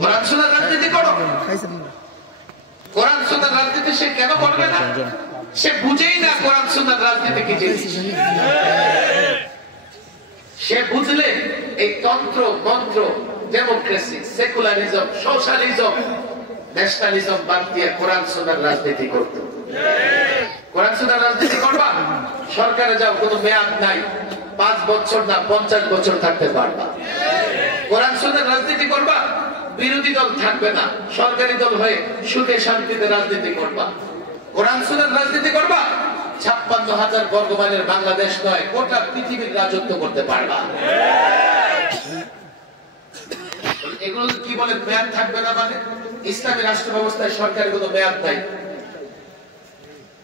কোরআন সুন্নাহর রাজনীতি করো। কোরআন সুন্নাহর রাজনীতি সে কেন করবে না? সে বুঝেই না কোরআন সুন্নাহর রাজনীতি কি জিনিস। সে বুঝলে এই তন্ত্র মন্ত্র, ডেমোক্রেসি, সেকুলারিজম, সোশ্যালিজম, ন্যাশনালিজম বাদ দিয়ে কোরআন সুন্নাহর রাজনীতি করত। কোরআন সুন্নাহর রাজনীতি করবা, সরকারে যাও, কোনো মেয়াদ নাই, 5 বছর না 50 বছর থাকতে পারবা। কোরআন সুন্নাহর রাজনীতি করবা, বিরোধী দল থাকবে না, সরকারি দল হয়ে সুখে শান্তিতে রাজনীতি করবা। কোরআন সুন্নাহর রাজনীতি করবা, 56,000 বর্গমাইলের বাংলাদেশ নয়, গোটা পৃথিবীর রাজত্ব করতে পারবা। এগুলো কি বলে মেয়াদ থাকবে না? মানে ইসলামী রাষ্ট্র ব্যবস্থায় সরকারের কোনো মেয়াদ নাই।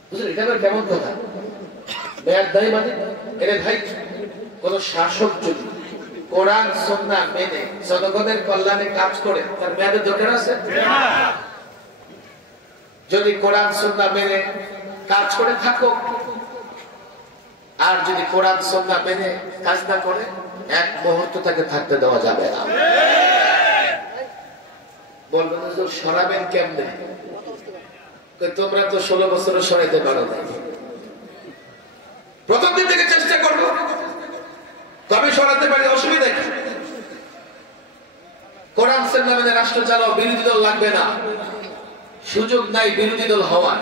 বুঝলেন, এটা কেমন কথা? মেয়াদ নাই মানে এর ভাই, কোন শাসক যদি কোরআন সুন্নাহ মেনে জনগণের কল্যাণে কাজ করে, তার মেয়াদের দরকার আছে? যদি কোরআন সুন্নাহ মেনে কাজ করে থাকো, আর যদি কোরআন সুন্নাহ মেনে কাজ না করে, এক মুহূর্ত তাকে থাকতে দেওয়া যাবে না। বলবেন সরাবেন কেমনে? তোমরা তো 16 বছরও সরাইতে পারো না। প্রথম দিন থেকে চেষ্টা করবো, তবে সরাতে পারি, অসুবিধা কি? কোরআন সুন্নাহ মেনে রাষ্ট্র চালাও, বিরোধী দল লাগবে না, সুযোগ নাই বিরোধী দল হওয়ার।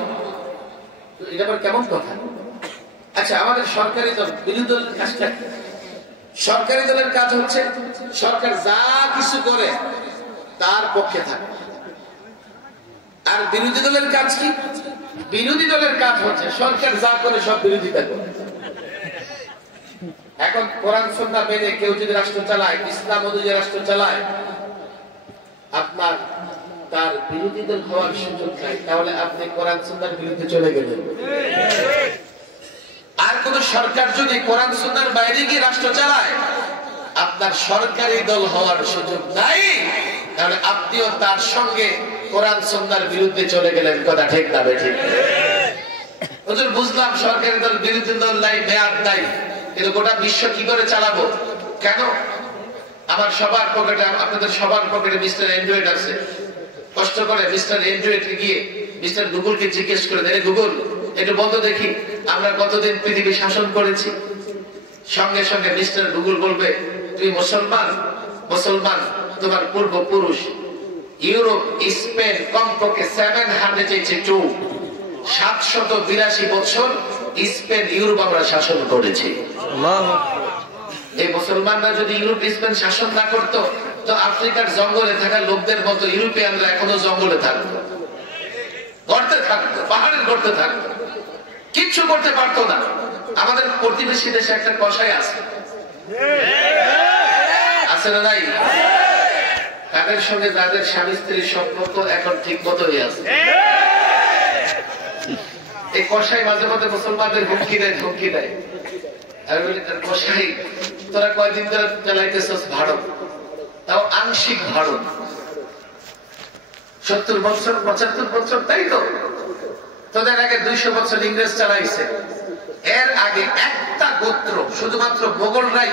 এটা আবার কেমন কথা? আচ্ছা, আমাদের সরকারি দল, বিরোধী দলের কাজটা কি? সরকারি দলের কাজ হচ্ছে সরকার যা কিছু করে তার পক্ষে থাকে। আর বিরোধী দলের কাজ কি? বিরোধী দলের কাজ হচ্ছে সরকার যা করে সব বিরোধিতা করে। এখন কোরআন সুন্নাহ মেনে কেউ যদি রাষ্ট্র চালায়, ইসলাম অনুযায়ী রাষ্ট্র চালায়, আপনার তার বিরোধী দল হওয়ার সুযোগ নাই, তাহলে আপনি কোরআন সুন্নাহর বিরুদ্ধে চলে গেলেন। আর কোন সরকার যদি কোরআন সুন্নাহর বাইরে গিয়ে রাষ্ট্র চালায়, আপনার সরকারি দল হওয়ার সুযোগ নাই, তাহলে আপনিও তার সঙ্গে কোরআন সুন্নাহর বিরুদ্ধে চলে গেলেন। কথা ঠিক না বেঠিক? হুজুর, বুঝলাম সরকারি দল, বিরোধী দল নাই, মেয়াদ নাই, কিন্তু গোটা বিশ্ব কি করে চালাবো? কেন? আমার সবার পকেটে, আপনাদের সবার পকেটে মিস্টার অ্যান্ড্রয়েড আছে। কষ্ট করে মিস্টার অ্যান্ড্রয়েডকে গিয়ে মিস্টার গুগলকে জিজ্ঞেস করে দেন, গুগল একটু বন্ধ দেখি আমরা কতদিন পৃথিবী শাসন করেছি। সঙ্গে সঙ্গে মিস্টার গুগল বলবে, তুমি মুসলমান, মুসলমান তোমার পূর্বপুরুষ ইউরোপ, স্পেন কমপক্ষে 782 বছর স্পেন ইউরোপ আমরা শাসন করেছি। এই মুসলমানরা যদি ইউরোপ স্পেন শাসন না করতো, তো আফ্রিকার জঙ্গলে থাকা লোকদের মতো ইউরোপিয়ানরা এখনো জঙ্গলে থাকতো, গর্তে থাকতো, পাহাড়ের গর্তে থাকতো, কিচ্ছু করতে পারতো না। আমাদের প্রতিবেশী দেশে একটা কসাই আছে, আছে না নাই? তাদের সঙ্গে যাদের স্বামী স্ত্রীর সম্পর্ক এখন ঠিক মতো হয়ে আছে, এই কসাই মাঝে মধ্যে মুসলমানদের হুমকি দেয়। কসাই, তোরা কয়দিন ধরে চালাইতেছস ভারত, তাও আংশিক ভারত, 70 বছর 75 বছর, তাই তো? তোদের আগে 200 বছর ইংরেজ চালাইছে। এর আগে একটা গোত্র, শুধুমাত্র মোগলরাই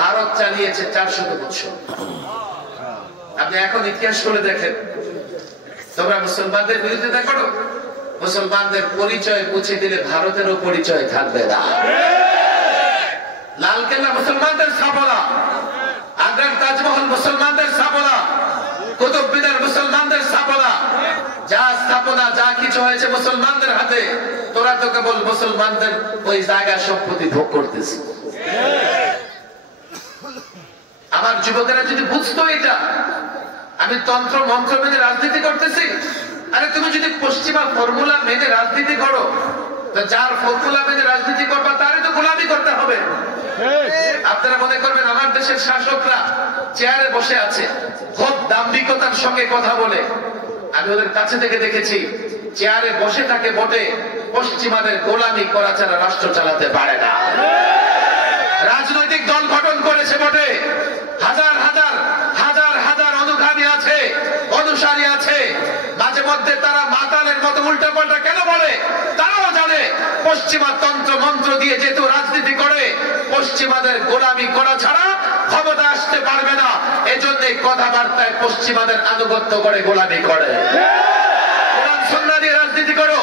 ভারত চালিয়েছে 400 বছর। আপনি এখন ইতিহাস করে দেখেন। তোমরা মুসলমানদের বিরোধিতা করো, মুসলমানদের পরিচয় মুছে দিলে ভারতেরও পরিচয় থাকবে না। লালকেল্লা মুসলমানদের স্থাপনা, আগ্রার তাজমহল মুসলমানদের স্থাপনা, কুতুব মিনার মুসলমানদের স্থাপনা, যা স্থাপনা যা কিছু হয়েছে মুসলমানদের হাতে। তোরা তো কেবল মুসলমানদের ওই জায়গা সম্পত্তি ভোগ করতেছে। আমার যুবকেরা যদি বুঝতো এটা, আমি তন্ত্র মন্ত্র মেনে রাজনীতি করতেছি। আরে তুমি যদি পশ্চিমা ফর্মুলা মেনে রাজনীতি করো, তো যার ফর্মুলা মেনে রাজনীতি করবা তারই তো গোলামি করতে হবে। আপনারা মনে করবেন আমার দেশের শাসকরা চেয়ারে বসে আছে, খুব দাম্ভিকতার সঙ্গে কথা বলে। আমি ওদের কাছে থেকে দেখেছি, চেয়ারে বসে থাকে বটে, পশ্চিমাদের গোলামি করা ছাড়া রাষ্ট্র চালাতে পারে না। রাজনৈতিক দল গঠন করেছে বটে, হাজার হাজার হাজার হাজার অনুগামী আছে, অনুসারী আছে, মাঝে মাঝে মধ্যে তারা মাতালের মতো উল্টাপাল্টা কেন বলে? তারাও জানে পশ্চিমা তন্ত্র মন্ত্র দিয়ে যেহেতু রাজনীতি করে, পশ্চিমাদের গোলামি করা ছাড়া ক্ষমতা আসতে পারবে না। এজন্য কথাবার্তায় পশ্চিমাদের আনুগত্য করে গোলামি করে। কোরআন সুন্নাহ দিয়ে রাজনীতি করো।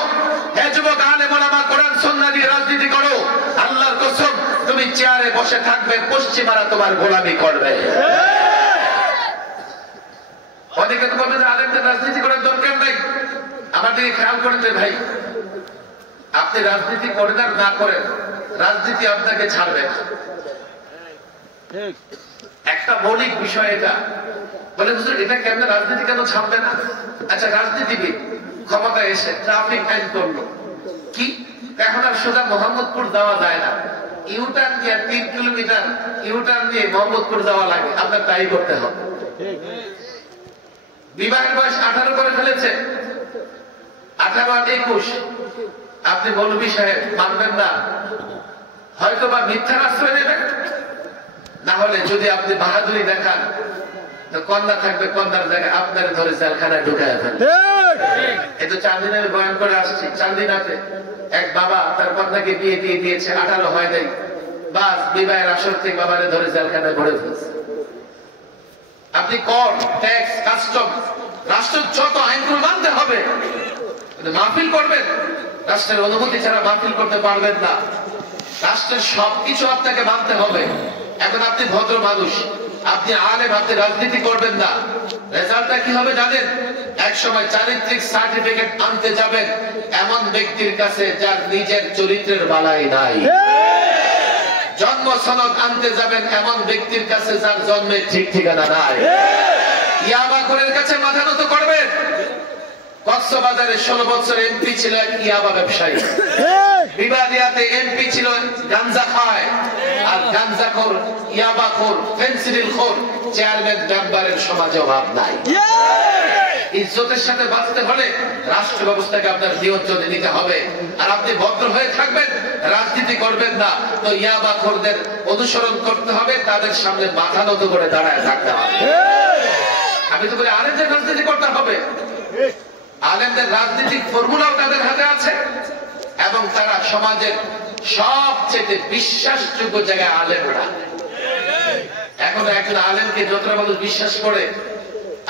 হে যুবক আলেম ওলামা, কোরআন সুন্নাহ দিয়ে রাজনীতি করো। আল্লাহর কসম, তুমি চেয়ারে বসে থাকবে, পশ্চিমারা তোমার গোলামি করবে। অনেকে তো বলবে যে আলেমদের রাজনীতি করার দরকার নাই। আমার দিকে খেয়াল করতে ভাই, আপনি রাজনীতি করেন আর না করেন, রাজনীতি আপনাকে ছাড়বে না। একটা মৌলিক বিষয় এটা। বলে হুজুর এটা কেন রাজনীতি কেন ছাড়বে না? আচ্ছা, রাজনীতিবিদ ক্ষমতায় এসে ট্রাফিক আইন করলো, কি এখন আর সোজা মোহাম্মদপুর যাওয়া যায় না, ইউটার্ন দিয়ে 3 কিলোমিটার ইউটার্ন দিয়ে মোহাম্মদপুর যাওয়া লাগে, আপনার তাই করতে হবে। বিবাহের বয়স 18 করে ফেলেছে, 18 আর 21, আপনি মৌলভী সাহেব মানবেন না, হয়তো বা মিথ্যার আশ্রয় নেবেন, না হলে যদি আপনি বাহাদুরি দেখান তো কন্যা থাকবে, কন্যার জায়গায় আপনার ধরে জেলখানায় ঢুকায় ফেলবে। এই তো চান্দিনাতে বয়ান করে আসছি, চান্দিনাতে এক বাবা তার কন্যাকে বিয়ে দিয়ে দিয়েছে, 18 হয় নাই, বাস বিবাহের আসর থেকে বাবারে ধরে জেলখানায় ভরে ফেলছে। আপনি কর, ট্যাক্স, কাস্টম, রাষ্ট্রের যত আইনগুলো মানতে হবে। মাহফিল করবেন, রাষ্ট্রের অনুমতি ছাড়া মাহফিল করতে পারবেন না। রাষ্ট্রের সবকিছু আপনাকে মানতে হবে। এখন আপনি ভদ্র মানুষ, আপনি আলেম, আপনি রাজনীতি করবেন না, রেজাল্টটা কি হবে জানেন? এক সময় চারিত্রিক সার্টিফিকেট আনতে যাবেন এমন ব্যক্তির কাছে যার নিজের চরিত্রের বালাই নাই। জন্ম সনদ আনতে যাবেন এমন ব্যক্তির কাছে যার জন্মের ঠিক ঠিকানা নাই। ইয়াবাখোরের কাছে মাথা নত করবেন। কক্সবাজারে 16 বছর এমপি ছিল এক ইয়াবা ব্যবসায়ী, বিবাদিয়াতে এমপি ছিল গাঞ্জা খায়, আর গাঞ্জাখোর, ইয়াবাখোর, ফেন্সিডিলখোর চেয়ারম্যান মেম্বারের সমাজে অভাব নাই। ইজ্জতের সাথে বাঁচতে হলে রাষ্ট্র ব্যবস্থাকে আপনার নিয়ন্ত্রণে নিতে হবে। আর আপনি ভদ্র হয়ে থাকবেন, রাজনীতি করবেন না, তো ইয়াবাখোরদের অনুসরণ করতে হবে, তাদের সামনে মাথা নত করে দাঁড়ায় থাকতে হবে। আমি তো বলি আলেমদের রাজনীতি করতে হবে। আলেমদের রাজনৈতিক ফর্মুলাও তাদের হাতে আছে, এবং তারা সমাজের সবচেয়ে বিশ্বাসযোগ্য জায়গায় আলেমরা। এখন একজন আলেমকে যতটা মানুষ বিশ্বাস করে,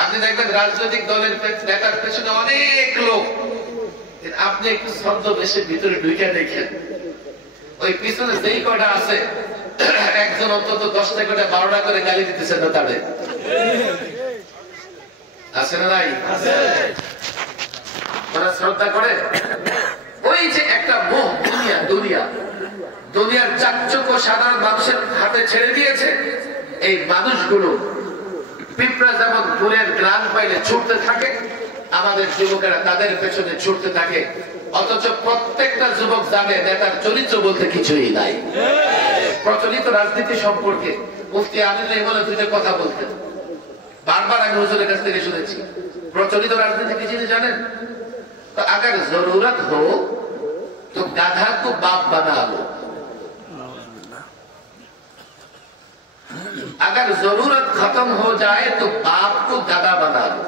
আপনি দেখবেন রাজনৈতিক দলের নেতার পেছনে অনেক লোক, আপনি একটু ছদ্মবেশে ভিতরে ঢুকে দেখেন, ওই পিছনে যেই কয়টা আছে, একজন অন্তত 10টা করে 12টা করে গালি দিতেছেন না তাদের, আছে না নাই? ওরা শ্রদ্ধা করে। ওই যে একটা মোহ, দুনিয়ার চাকচক্য সাধারণ মানুষের হাতে ছেড়ে দিয়েছে। এই মানুষগুলো পিঁপড়া যেমন ফুলের গ্রান পাইলে ছুটতে থাকে, আমাদের যুবকেরা তাদের পেছনে ছুটতে থাকে, অথচ প্রত্যেকটা যুবক জানে নেতার চরিত্র বলতে কিছুই নাই। প্রচলিত রাজনীতি সম্পর্কে মুফতি আমিনুল্লাহ বলে 2টা কথা বলতেন, বারবার আমি হুজুরের কাছ থেকে শুনেছি। প্রচলিত রাজনীতি কি জিনিস জানেন? तो अगर जरूरत हो तो गाधा को बाप बना लो, अगर जरूरत खत्म हो जाए तो बाप को गाधा बना लो।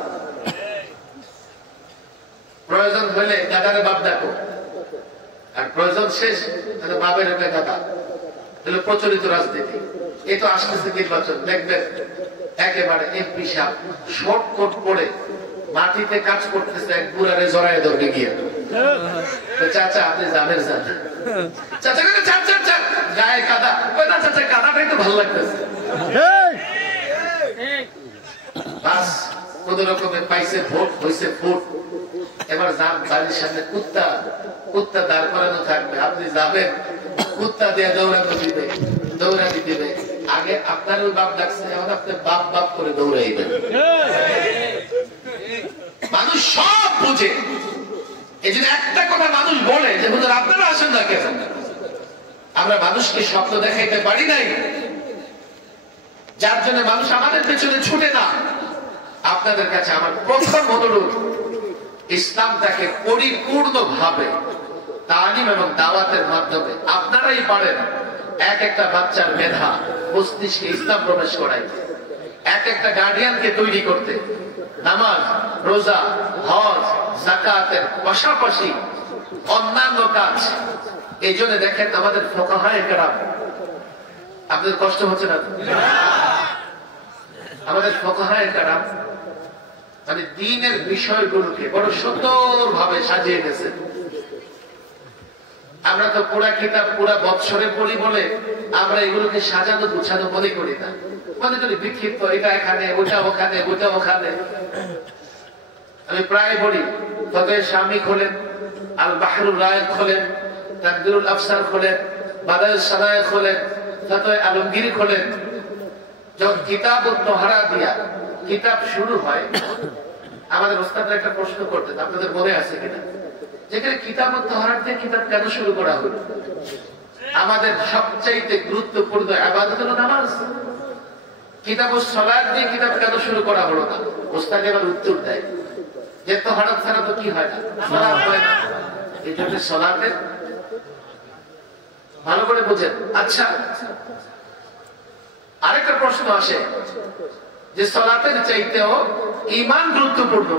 प्रयोजन হলে গাধারে বাপ ডাকো, আর প্রয়োজন শেষ তাহলে বাপের রূপে গাধা। তাহলে প্রচলিত রাজনীতি। এই তো আসতেছে নির্বাচন, দেখবেন একেবারে এমপি সাহেব শর্টকট পড়ে মাটিতে কাজ করতেছে, এক বুড়ারে জড়ায় ধরবে গিয়ে, চাচা আপনি যাবেন, চাচা চাচা গায়ে কাদা, না চাচা কাদাটাই তো ভালো লাগতেছে। বাস কোন রকমে পাইছে ভোট, হয়েছে ফুট, এবার যান বাড়ির সামনে কুত্তা দাঁড় করানো থাকবে, আপনি যাবেন, কুত্তা দিয়ে দৌড়ানি দিবে। আগে আপনার ওই বাপ ডাকছে, এখন আপনি বাপ বাপ করে দৌড়াইবেন। মানুষ সব বুঝে, এই জন্য একটা কথা মানুষ বলে যে হুজুর আপনারা আসেন না কেন? আমরা মানুষকে স্বপ্ন দেখাইতে পারি নাই, যার জন্য মানুষ আমাদের পেছনে ছুটে না। আপনাদের কাছে আমার প্রথম অনুরোধ, ইসলামটাকে পরিপূর্ণভাবে তালিম এবং দাওয়াতের মাধ্যমে আপনারাই পারেন এক একটা বাচ্চার মেধা মস্তিষ্কে ইসলাম প্রবেশ করাইতে, এক একটা গার্ডিয়ানকে তৈরি করতে, নামাজ, রোজা, হজ, যাকাতের পাশাপাশি অন্যান্য কাজ। এই জন্য দেখেন আমাদের ফুকাহায়ে কেরাম, আপনাদের কষ্ট হচ্ছে না? আমাদের ফুকাহায়ে কেরাম মানে দ্বীনের বিষয়গুলোকে বড় সুন্দরভাবে সাজিয়ে গেছেন। আমরা তো পুরা কিতাব পুরা বৎসরে পড়ি বলে আমরা এগুলোকে সাজানো গুছানো মনে করি না, মনে করি বিক্ষিপ্ত, এটা এখানে ওটা ওখানে ওটা ওখানে। আমি প্রায় বলি ফতোয়া শামী খোলেন, আল বাহরুর রায়ত খোলেন, তাকদিরুল আফসার খোলেন, বাদায়ুস সানায়ে খোলেন, ফতোয়া আলমগীরি খোলেন, যখন কিতাবুত তাহারা দিয়া কিতাব শুরু হয় আমাদের ওস্তাদরা একটা প্রশ্ন করতেন, আপনাদের মনে আছে কিনা, যেখানে কিতাবুত তাহারা দিয়ে কিতাব কেন শুরু করা হলো? আমাদের সবচাইতে গুরুত্বপূর্ণ ইবাদত হলো নামাজ, কিতাবুস সালাত দিয়ে কিতাব কেন শুরু করা হলো না? ওস্তাদ এবার উত্তর দেয় যে তাহারা ছাড়া তো কি হয় না, সালাত হয় না, এই জন্য সালাতে ভালো করে বুঝেন। আচ্ছা, আরেকটা প্রশ্ন আসে যে সালাতের চাইতেও ঈমান গুরুত্বপূর্ণ,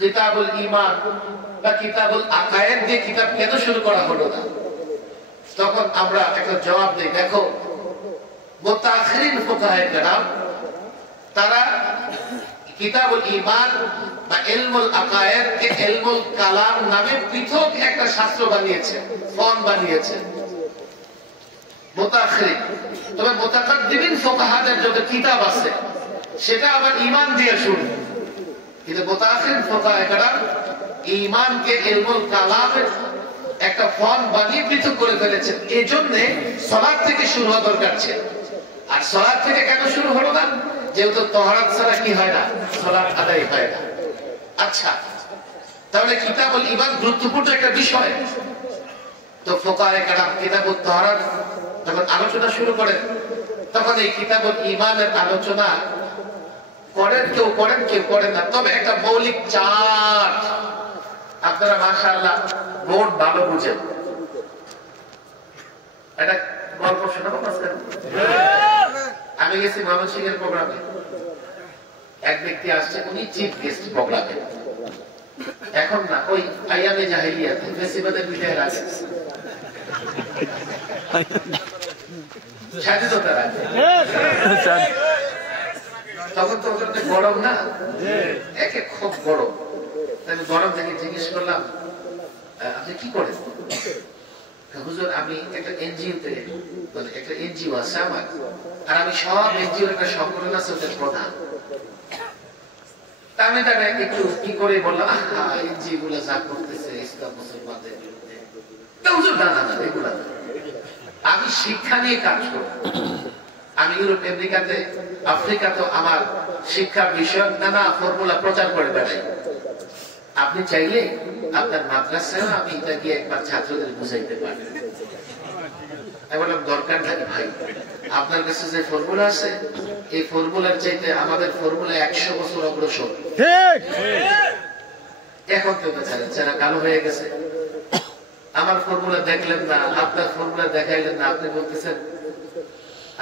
কিতাবুল ঈমান বা কিতাবুল আকায়েদ দিয়ে কিতাব কেন শুরু করা হলো না? তখন আমরা একটা জবাব দিই, দেখো মুতাআখিরিন ফুকাহায়ে কেরাম তারা কিতাবুল ঈমান বা ইলমুল আকায়েদ কে ইলমুল কালাম নামে পৃথক একটা শাস্ত্র বানিয়েছে, ফর্ম বানিয়েছে মুতাআখিরিন। তবে মুতাকাদ্দিমিন ফুকাহাদের যত কিতাব আছে সেটা আবার ঈমান দিয়ে শুরু, কিন্তু মুতাআখিরিন ফুকাহায়ে কেরাম ঈমানকে ইলমুল কালামের একটা ফর্ম বানিয়ে পৃথক করে ফেলেছেন। এই জন্য সালাত থেকে শুরু হওয়া দরকার ছিল। আর সালাত থেকে কেন শুরু হলো না? যেহেতু তাহারাত ছাড়া কি হয় না, সালাত আদায় হয় না। আচ্ছা, তাহলে কিতাবুল ঈমান গুরুত্বপূর্ণ একটা বিষয়। তো ফুকাহায়ে কেরাম কিতাবুত তাহারাত যখন আলোচনা শুরু করেন তখন এই কিতাবুল ঈমানের আলোচনা করেন, কেউ করেন কেউ করেন না। তবে একটা মৌলিক চার্ট, আপনারা মাশাআল্লাহ বোর্ড ভালো বুঝেন। এটা গল্প শোনাবো মাঝখানে। আমি গেছি ময়মনসিংহের প্রোগ্রামে, এক ব্যক্তি আসছে, উনি চিফ গেস্ট প্রোগ্রামে। এখন না, ওই আইয়ামে জাহেলিয়াতে ফেসিবাদের বিদায়ের আগে, স্বাধীনতার আগে, তখন তো ওখানে গরম না, একে খুব গরম। আমি গরম থেকে জিজ্ঞেস করলাম, আপনি কি করেন? হুজুর আমি একটা এনজিওতে, মানে একটা এনজিও আছে আমার, আর আমি সব এনজিওর একটা সংগঠন আছে ওদের প্রধান। তা আমি তাকে একটু কি করে বললাম, এনজিও গুলো যা করতেছে ইসলাম মুসলমানদের বিরুদ্ধে, হুজুর না না এগুলা আমি শিক্ষা নিয়ে কাজ করি। আমি ইউরোপ আমেরিকাতে আফ্রিকাতে আমার শিক্ষা বিষয়ক নানা ফর্মুলা প্রচার করে বেড়াই। আপনি চাইলে আপনার মাদ্রাসায় আমি এটা গিয়ে একবার ছাত্রদের বুঝাইতে পারি। আমি বললাম দরকার নাই ভাই, আপনার কাছে যে ফর্মুলা আছে এই ফর্মুলার চাইতে আমাদের ফর্মুলা 100 বছর অগ্রসর। এখন তো বেচারা কালো হয়ে গেছে। আমার ফর্মুলা দেখলেন না, আপনার ফর্মুলা দেখাইলেন না, আপনি বলতেছেন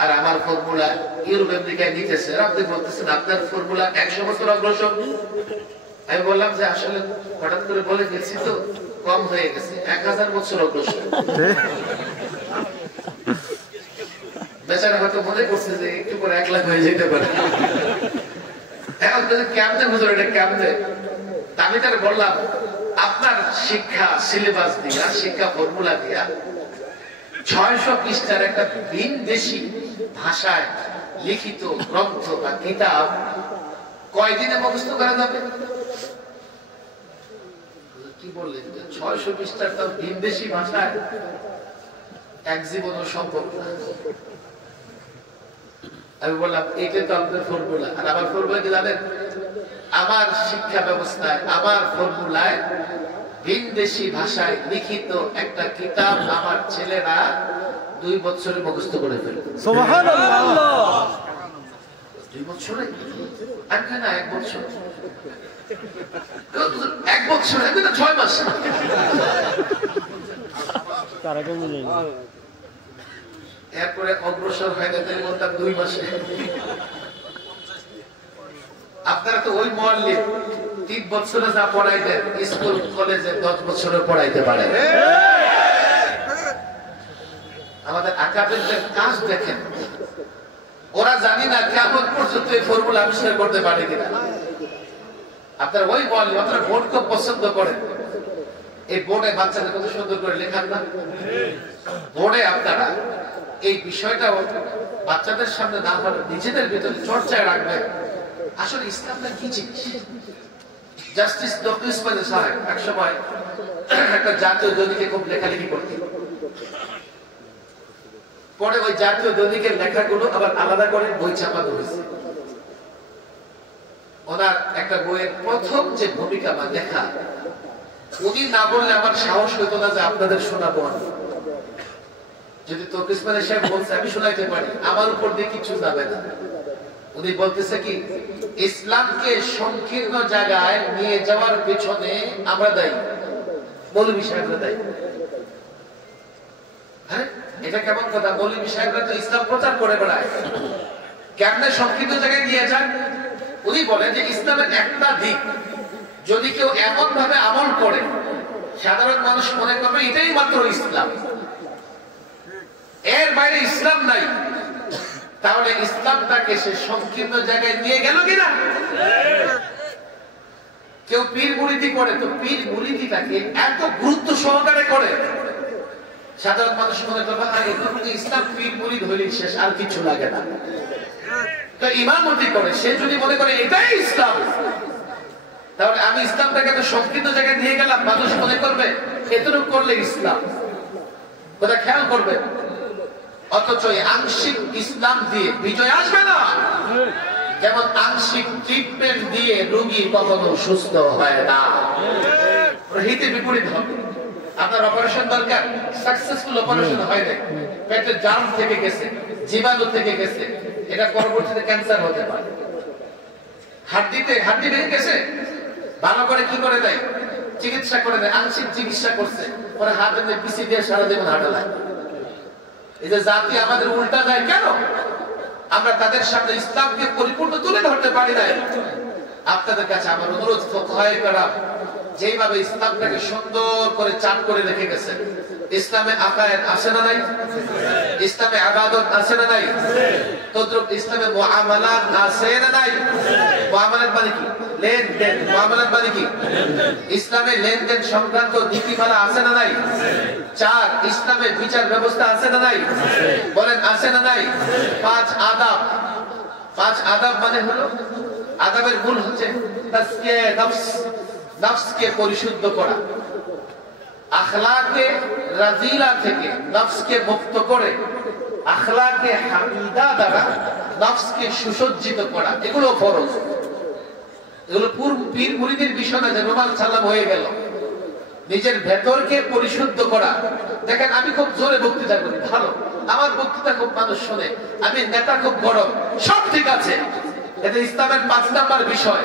আর আমার ফর্মুলা ইউরোপ আমেরিকায় নিতেছে, আপনি বলতেছেন আপনার ফর্মুলা 100 বছর অগ্রসর। আমি বললাম যে আসলে হঠাৎ করে বলে ফেলছি তো, কম হয়ে গেছে, 1000 বছর অগ্রসর। বেচারা হয়তো মনে করছে যে একটু করে 1 লাখ হয়ে যেতে পারে। এখন কেমনে হুজুর এটা কেমনে? আমি তার বললাম আপনার শিক্ষা সিলেবাস দিয়া, শিক্ষা ফর্মুলা দিয়া 600 পৃষ্ঠার একটা ভিনদেশী ভাষায় লিখিত গ্রন্থ বা কিতাব কয়দিনে মুখস্থ করা যাবে? কি বললেন? 600 পৃষ্ঠার তো ভিনদেশী ভাষায় এক জীবনও সম্ভব না। আমি বললাম এইটা তো আপনার ফর্মুলা, আর আমার ফর্মুলা কি জানেন? আমার শিক্ষা ব্যবস্থায়, আমার ফর্মুলায় ভিনদেশী ভাষায় লিখিত একটা কিতাব আমার ছেলেরা 2 বছরে মুখস্থ করে ফেলে। সুবহানাল্লাহ। 2 বছরে? আর কেন 1 বছর? 1 বছর, আমি না 6 মাস। তারা কেমন জানে? এরপরে অগ্রসর হয়ে গেছে বলতাম 2 মাসে। আপনারা তো ওই মহল্লে 3 বছরে যা পড়াইতেন স্কুল কলেজে 10 বছরে পড়াইতে পারেন। আমাদের আকাবেরদের কাজ দেখেন, ওরা জানি না কেমন পর্যন্ত এই ফর্মুলা আবিষ্কার করতে পারে কিনা। আপনারা ওই মহল্লে আপনারা বোর্ড খুব পছন্দ করেন, এই বোর্ডে বাচ্চাদের কত সুন্দর করে লেখান না? বোর্ডে আপনারা এই বিষয়টা বাচ্চাদের সামনে না বলে নিজেদের ভিতরে চর্চায় রাখবেন। আসলে ইসলামটা কি জিনিস? জাস্টিস ডক্টর ইসমাইল সাহেব এক সময় একটা জাতীয় দৈনিকে খুব লেখালেখি করতেন। পরে ওই জাতীয় দৈনিকের লেখাগুলো আবার আলাদা করে বই ছাপানো হয়েছে। ওনার একটা বইয়ের প্রথম যে ভূমিকা বা লেখা, উনি না বললে আমার সাহস হইতো না যে আপনাদের শোনাবো। যদি তৌকির ইসমাইল সাহেব বলছে আমি শোনাইতে পারি, আমার উপর দিয়ে কিছু যাবে না। উনি বলতেছে কি, ইসলামকে সংকীর্ণ জায়গায় নিয়ে যাওয়ার পেছনে আমরা দায়ী, মৌলভী সাহেবরা দায়ী। হ্যাঁ, এটা কেমন কথা? মৌলভী সাহেবরা তো ইসলাম প্রচার করে বেড়ায়, কেমনে সংকীর্ণ জায়গায় নিয়ে যান? উনি বলেন যে ইসলামের একটা দিক যদি কেউ এমন ভাবে আমল করে সাধারণ মানুষ মনে করবে এটাই মাত্র ইসলাম, এর বাইরে ইসলাম নাই, তাহলে ইসলামটাকে সে সংকীর্ণ জায়গায় নিয়ে গেল কিনা? কেউ পীর মুরিদি করে, তো পীর মুরিদিটাকে এত গুরুত্ব সহকারে করে সাধারণ মানুষ মনে করবে ইসলাম পীর মুরিদ হইলেই শেষ, আর কিছু লাগে না। তো ইমামতি করে সে যদি মনে করে এটাই ইসলাম, তাহলে আমি ইসলামটাকে এত সংকীর্ণ জায়গায় নিয়ে গেলাম, মানুষ মনে করবে এতটুকু করলে ইসলাম। কথা খেয়াল করবে। অথচ আংশিক ইসলাম দিয়ে বিজয় আসবে না। যেমন আংশিক ট্রিটমেন্ট দিয়ে রোগী কখনো সুস্থ হয় না, হিতে বিপরীত হবে। আপনার অপারেশন দরকার, সাকসেসফুল অপারেশন হয় না, পেটের জার্ম থেকে গেছে, জীবাণু থেকে গেছে, এটা পরবর্তীতে ক্যান্সার হতে পারে। হাড্ডি ভেঙে গেছে, ভালো করে কি করে দেয়? চিকিৎসা করে দেয়, আংশিক চিকিৎসা করছে, পরে হাতে পিছিয়ে দিয়ে সারা জীবন হাঁটা লাগে। এই যে জাতি আমাদের উল্টা যায় কেন? আমরা তাদের সামনে ইসলামকে পরিপূর্ণ তুলে ধরতে পারি না। আপনাদের কাছে আমার অনুরোধ, যেভাবে ইসলামটাকে সুন্দর করে চাট করে রেখে গেছে, ইসলামে আকায়েদ আছে না নাই? ইসলামে ইবাদত আছে না নাই? তদ্রুপ ইসলামে মুআমালাত আছে না নাই? মুআমালাত মানে কি? লেনদেন। মুআমালাত মানে কি? ইসলামে লেনদেন সংক্রান্ত নীতিমালা আছে না নাই? 4 ইসলামে বিচার ব্যবস্থা আছে না নাই? বলেন আছে না নাই? 5 আদাব। 5 আদাব মানে হলো, আদাবের মূল হচ্ছে তাজকিয়ে নফস, নফসকে পরিশুদ্ধ করা, আখলাকে রাজিলা থেকে নফসকে মুক্ত করে আখলাকে হামিদা দ্বারা নফসকে সুসজ্জিত করা, এগুলো ফরজ। এগুলো পীর মুরিদের বিষয় না যে রুমাল সালাম হয়ে গেল। নিজের ভেতরকে পরিশুদ্ধ করা। দেখেন, আমি খুব জোরে বক্তৃতা করি, ভালো, আমার বক্তৃতা খুব মানুষ শোনে, আমি নেতা খুব গরম, সব ঠিক আছে, এটা ইসলামের 5 নাম্বার বিষয়।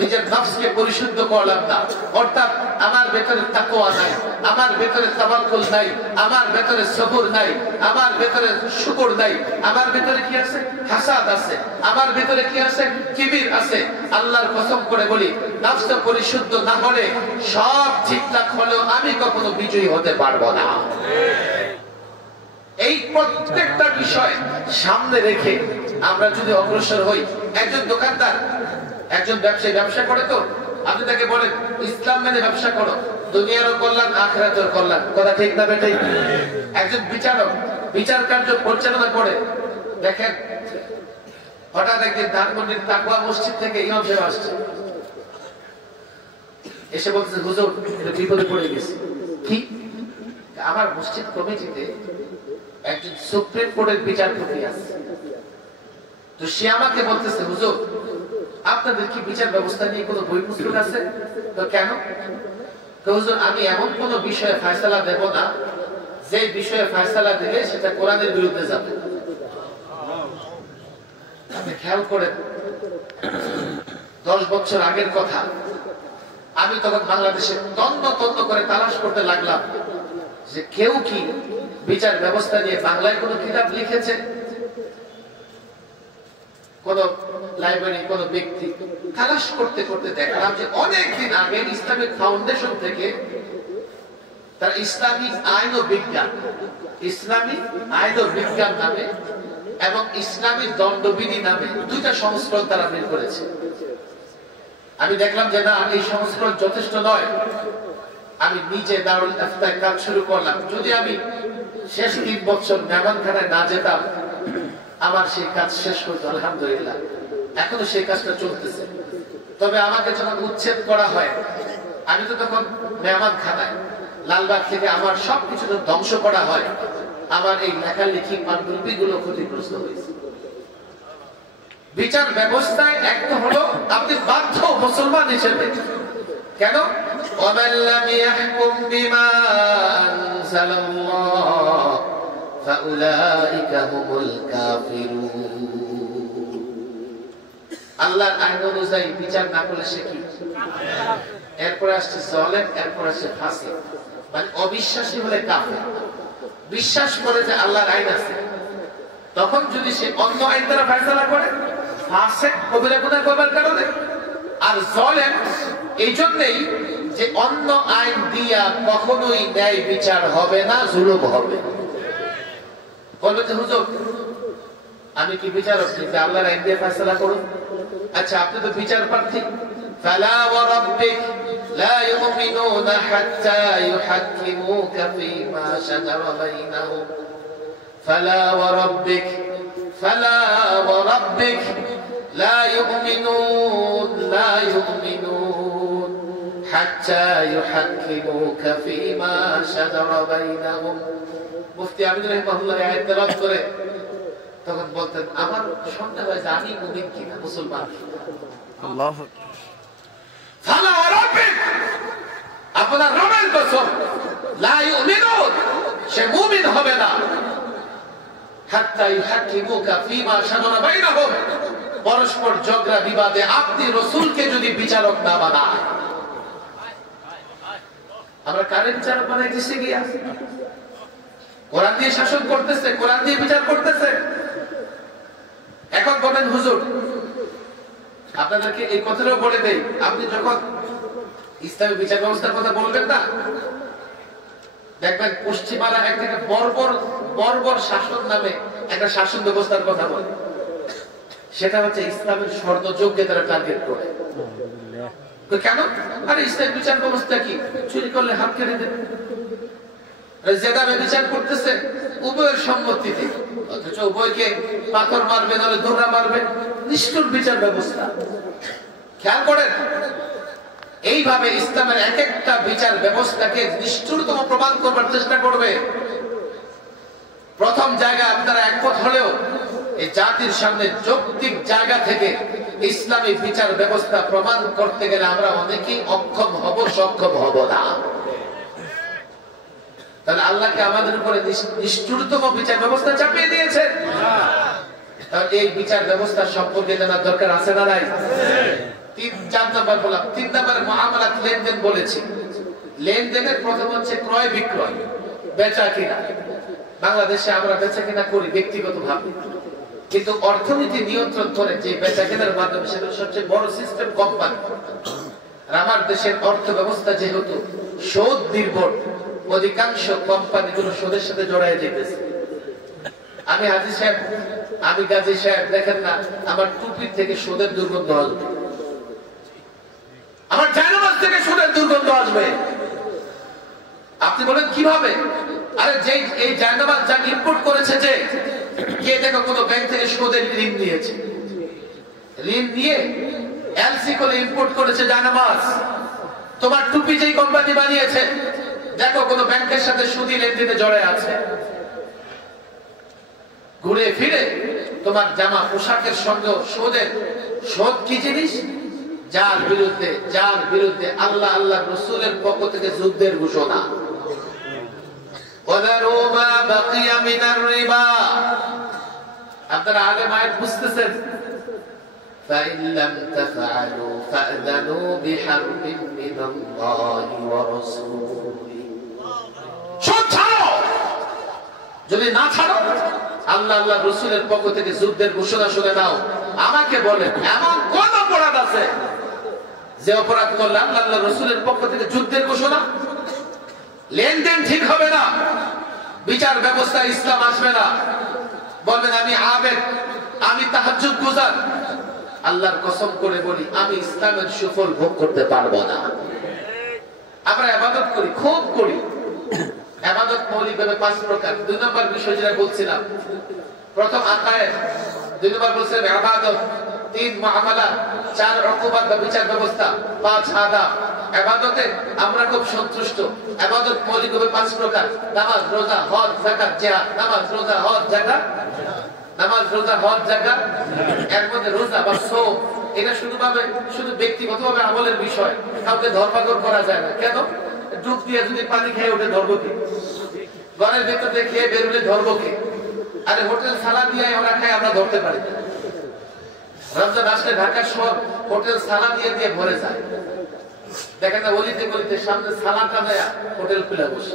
নিজের নফসকে পরিশুদ্ধ করলাম না, অর্থাৎ আমার ভেতরে তাকওয়া নাই, আমার ভেতরে তাওয়াক্কুল নাই, আমার ভেতরে সবর নাই, আমার ভেতরে শুকর নাই, আমার ভেতরে কি আছে? হাসাদ আছে, আমার ভেতরে কি আছে? কিবির আছে। আল্লাহর কসম করে বলি, নফস পরিশুদ্ধ না হলে সব ঠিকঠাক হলেও আমি কখনো বিজয়ী হতে পারবো না। এই প্রত্যেকটা বিষয় সামনে রেখে আমরা যদি অগ্রসর হই, একজন দোকানদার, একজন ব্যবসায়ী ব্যবসা করে, তো আপনি তাকে বলেন ইসলাম মেনে ব্যবসা করো, দুনিয়ারও কল্যাণ আখিরাতের কল্যাণ, কথা ঠিক না বেটাই? একজন বিচারক বিচার কার্য পরিচালনা করে, দেখেন হঠাৎ একদিন ধানমন্ডির তাকওয়া মসজিদ থেকে ইমাম সাহেব আসছে, এসে বলছে হুজুর এটা বিপদে পড়ে গেছে। কি? আমার মসজিদ কমিটিতে একজন সুপ্রিম কোর্টের বিচারপতি আছে, তো সে আমাকে বলতেছে হুজুর আপনাদের কি বিচার ব্যবস্থা নিয়ে কোনো বই পুস্তক আছে? তো কেন? তো হুজুর আমি এমন কোন বিষয়ে ফয়সালা দেব না যে বিষয়ে ফয়সালা দিলে সেটা কোরআনের বিরুদ্ধে যাবে। আপনি খেয়াল করেন, 10 বছর আগের কথা, আমি তখন বাংলাদেশে তন্ন তন্ন করে তালাশ করতে লাগলাম যে কেউ কি বিচার ব্যবস্থা নিয়ে বাংলায় কোনো কিতাব লিখেছে। কোন লাইব্রেরি, কোন ব্যক্তি তালাশ করতে করতে দেখলাম যে অনেকদিন আগে ইসলামিক ফাউন্ডেশন থেকে তার ইসলামিক আইন ও বিজ্ঞান, ইসলামিক আইন ও বিজ্ঞান নামে এবং ইসলামিক দণ্ডবিধি নামে দুইটা সংস্করণ তারা বের করেছে। আমি দেখলাম যে না, এই সংস্করণ যথেষ্ট নয়। আমি নিজে দারুল ইফতায় কাজ শুরু করলাম। যদি আমি শেষ 3 বছর মেহমানখানায় না যেতাম, আমার সেই কাজ শেষ হতো আলহামদুলিল্লাহ। এখনো সেই কাজটা চলতেছে। তবে আমাকে যখন উচ্ছেদ করা হয়, আমি তো তখন মেহমানখানায়, লালবাগ থেকে আমার সবকিছু ধ্বংস করা হয়, আমার এই লেখালেখি পাণ্ডুলিপিগুলো ক্ষতিগ্রস্ত হয়েছে। বিচার ব্যবস্থায় একটা হলো আপনি বাধ্য মুসলমান হিসেবে, কেন ওয়ামান লাম ইয়াহকুম বিমা আনজালাল্লাহ ফাউলাইকা হুমুল কাফিরুন। আল্লাহর আইন অনুযায়ী বিচার না করলে সে কি? এরপরে আসছে জালেম, এরপর আসছে ফাসিক। মানে অবিশ্বাসী হলে কাফের। বিশ্বাস করে যে আল্লাহর আইন আছে, তখন যদি সে অন্য আইন দ্বারা ফয়সালা করে, ফাসিক কবিরা গুনাহ করবার কারণে। আর জালেম এই জন্যই যে অন্য আইন দিয়া কখনোই ন্যায় বিচার হবে না, জুলুম হবে। বলবে যে হুজুর আমি কি বিচারক, যে আল্লাহর আইন দিয়ে ফয়সালা করুন। আচ্ছা, আপনি তো বিচার প্রার্থী। ফালা ওয়া রাব্বিক লা ইউমিনুনা হাত্তা ইউহাক্কিমুকা ফীমা শাজারা বাইনাহুম। ফালা ওয়া রাব্বিক লা ইউমিনুন হাত্তা ইউহাক্কিমুকা ফীমা শাজারা বাইনাহুম। মুফতি আমিন রাহিমাহুল্লাহ আয়াত তেলাওয়াত করে তখন বলতেন, আমার সন্দেহ হয় যে আমি মুমিন কিনা, মুসলমান কিনা। আল্লাহু ফালা ওয়া রাব্বিক, আপনার রবের কসম, লা ইউমিনুন, সে মুমিন হবে না, হাত্তা ইউহাক্কিমুকা ফীমা শাজারা বাইনাহুম, পরস্পর ঝগড়া বিবাদে আপনি রাসূলকে যদি বিচারক না বানায়। আমরা কারে বিচারক বানাইতেছি গিয়া? কোরআন দিয়ে শাসন করতেছে, কোরআন দিয়ে বিচার করতেছে। এখন বলেন হুজুর, আপনাদেরকে এই কথাটাও বলে দেই, আপনি যখন ইসলামী বিচার ব্যবস্থার কথা বলবেন না, দেখবেন পশ্চিমারা একটা বর্বর শাসন নামে একটা শাসন ব্যবস্থার কথা বলে। সেটা হচ্ছে ইসলামের স্বর্ণযুগকে তারা টার্গেট করে। কেন? আরে ইসলামী বিচার ব্যবস্থা কি? চুরি করলে হাত কেটে দেবে। জেদাবে বিচার করতেছে উভয়ের সম্মতিতে, অথচ উভয়কে পাথর মারবে, নাহলে ধরা মারবে। নিষ্ঠুর বিচার ব্যবস্থা। খেয়াল করেন, এইভাবে ইসলামের এক একটা বিচার ব্যবস্থাকে নিষ্ঠুরতম প্রমাণ করবার চেষ্টা করবে। প্রথম জায়গা আপনারা একমত হলেও এই জাতির সামনে যৌক্তিক জায়গা থেকে ইসলামী বিচার ব্যবস্থা প্রমাণ করতে গেলে আমরা অনেকেই অক্ষম হব, সক্ষম হব না। তাহলে আল্লাহকে আমাদের উপরে নিষ্ঠুরতম বিচার ব্যবস্থা চাপিয়ে দিয়েছে। এই বিচার ব্যবস্থা সম্পর্কে জানার দরকার আছে না নাই? 4 নাম্বার বললাম। 3 নাম্বার মুআমালাত, লেনদেন বলেছি। লেনদেনের প্রথম হচ্ছে ক্রয় বিক্রয়, বেচা কিনা। বাংলাদেশে আমরা বেচা কিনা করি ব্যক্তিগতভাবে, কিন্তু অর্থনীতি নিয়ন্ত্রণ করে যে বেচা কেনার মাধ্যমে, সেটা সবচেয়ে বড় সিস্টেম কোম্পানি। আমার দেশের অর্থ ব্যবস্থা যেহেতু সুদ নির্ভর, অধিকাংশ কোম্পানিগুলো সুদের সাথে জড়ায় যেতেছে। আমি হাজী সাহেব, আমি গাজী সাহেব, দেখেন না আমার টুপির থেকে সুদের দুর্গন্ধ আসবে, আমার জায়নামাজ থেকে সুদের দুর্গন্ধ আসবে। আপনি বলেন কিভাবে? আরে যে এই জায়নামাজ যা ইম্পোর্ট করেছে, যে কে দেখো কোন ব্যাংক থেকে সুদের ঋণ নিয়েছে, ঋণ নিয়ে এলসি করে ইম্পোর্ট করেছে জায়নামাজ। তোমার টুপি যেই কোম্পানি বানিয়েছে, দেখো কোন ব্যাংকের সাথে সুদী লেনদেনে জড়ায় আছে। ঘুরে ফিরে তোমার জামা পোশাকের সঙ্গে সুদ কি জিনিস? যার বিরুদ্ধে আল্লাহ আল্লাহ রাসূলের পক্ষ থেকে যুদ্ধের ঘোষণা। আপনারা আগে মায়ের বুঝতেছেন, فإن لم تفعلوا فأذنوا بحرب من الله ورسوله। যদি না ছাড়ো, আল্লাহ আল্লাহ রাসূলের পক্ষ থেকে যুদ্ধের ঘোষণা শুনে নাও। আমাকে বলেন এমন কোন অপরাধ আছে যে অপরাধ করলে আল্লাহ রাসূলের পক্ষ থেকে যুদ্ধের ঘোষণা, লেনদেন ঠিক হবে না, বিচার ব্যবস্থা ইসলাম আসবে না, বলবেন আমি আবেদ, আমি তাহাজ্জুদ গুজার, আল্লাহর কসম করে বলি আমি ইসলামের সুফল ভোগ করতে পারবো না। আমরা ইবাদত করি, খুব করি। ইবাদত মৌলিকভাবে 5 প্রকার। 2 নম্বর বিষয় যেটা বলছিলাম, প্রথম আকায়েদ, 2 নম্বর বলছিলাম ইবাদত, 3 মুআমালাত, 4 উকুবাত বা বিচার ব্যবস্থা, 5 আদাব। ইবাদতে আমরা খুব সন্তুষ্ট। ইবাদত মৌলিকভাবে 5 প্রকার: নামাজ, রোজা, হজ, যাকাত, জিহাদ। নামাজ, রোজা, হজ, যাকাত। নামাজ, রোজা, হজ, যাকাত। এর মধ্যে রোজা বা সওম এটা শুধু ব্যক্তিগতভাবে আমলের বিষয়, কাউকে ধর্মান্তর করা যায় না। কেন? ডুব দিয়ে যদি পানি খেয়ে ওঠে ধর্ম কি? ঘরের ভেতরে খেয়ে বেরোলে ধর্ম কি? আরে হোটেল সালাদ দিয়ে ওরা খায়, আমরা ধরতে পারি না। রমজান আসলে ঢাকা শহর হোটেল সালাদ দিয়ে ভরে যায়। দেখেন না অলিতে গলিতে সামনে সালাদটা দেয়া হোটেল খুলে বসে।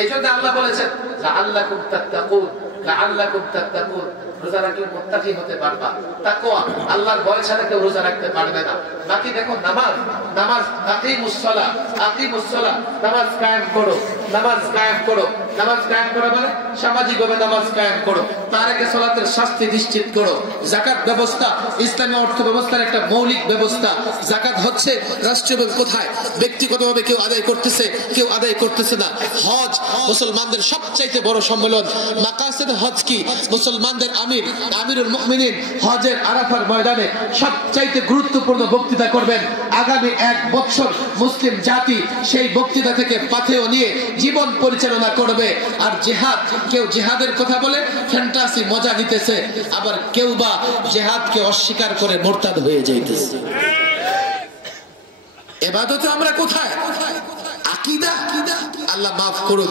এই জন্য আল্লাহ বলেছেন লাআল্লাকুম তাত্তাকুন, লাআল্লাকুম তাত্তাকুন, রোজা রাখলে মুত্তাকি হতে পারবা। তাকওয়া, আল্লাহর ভয় ছাড়া কেউ রোজা রাখতে পারবে না। বাকি দেখো নামাজ, নামাজ আকিমুস সালাহ, আকিমুস সালাহ, নামাজ কায়েম করো, নামাজ কায়েম করো। নামাজ কায়েম করো মানে সামাজিকভাবে নামাজ কায়েম করো। তারেকে সালাতের শাস্তি নিশ্চিত করো। যাকাত ব্যবস্থা ইসলামী অর্থ ব্যবস্থার একটা মৌলিক ব্যবস্থা। যাকাত হচ্ছে রাষ্ট্রীয়ভাবে কোথায় ব্যক্তিগতভাবে কেউ আদায় করতেছে, কেউ আদায় করতেছে না। হজ মুসলমানদের সবচাইতে বড় সম্মেলন। মাকাসিদ হজ কি? মুসলমানদের আমিরুল মুমিনিন হজের আরাফার ময়দানে সবচাইতে গুরুত্বপূর্ণ বক্তৃতা করবেন। আগামী 1 বছর মুসলিম জাতি সেই বক্তৃতা থেকে পাথেয় নিয়ে জীবন পরিচালনা করবে। আর জিহাদ, কেউ জিহাদের কথা বলে ফ্যান্টাসি মজা নিতেছে, আবার কেউ বা জিহাদকে অস্বীকার করে মুরতাদ হয়ে যাইতেছে। ইবাদতে আমরা কোথায়? আকীদা, আল্লাহ মাফ করুন,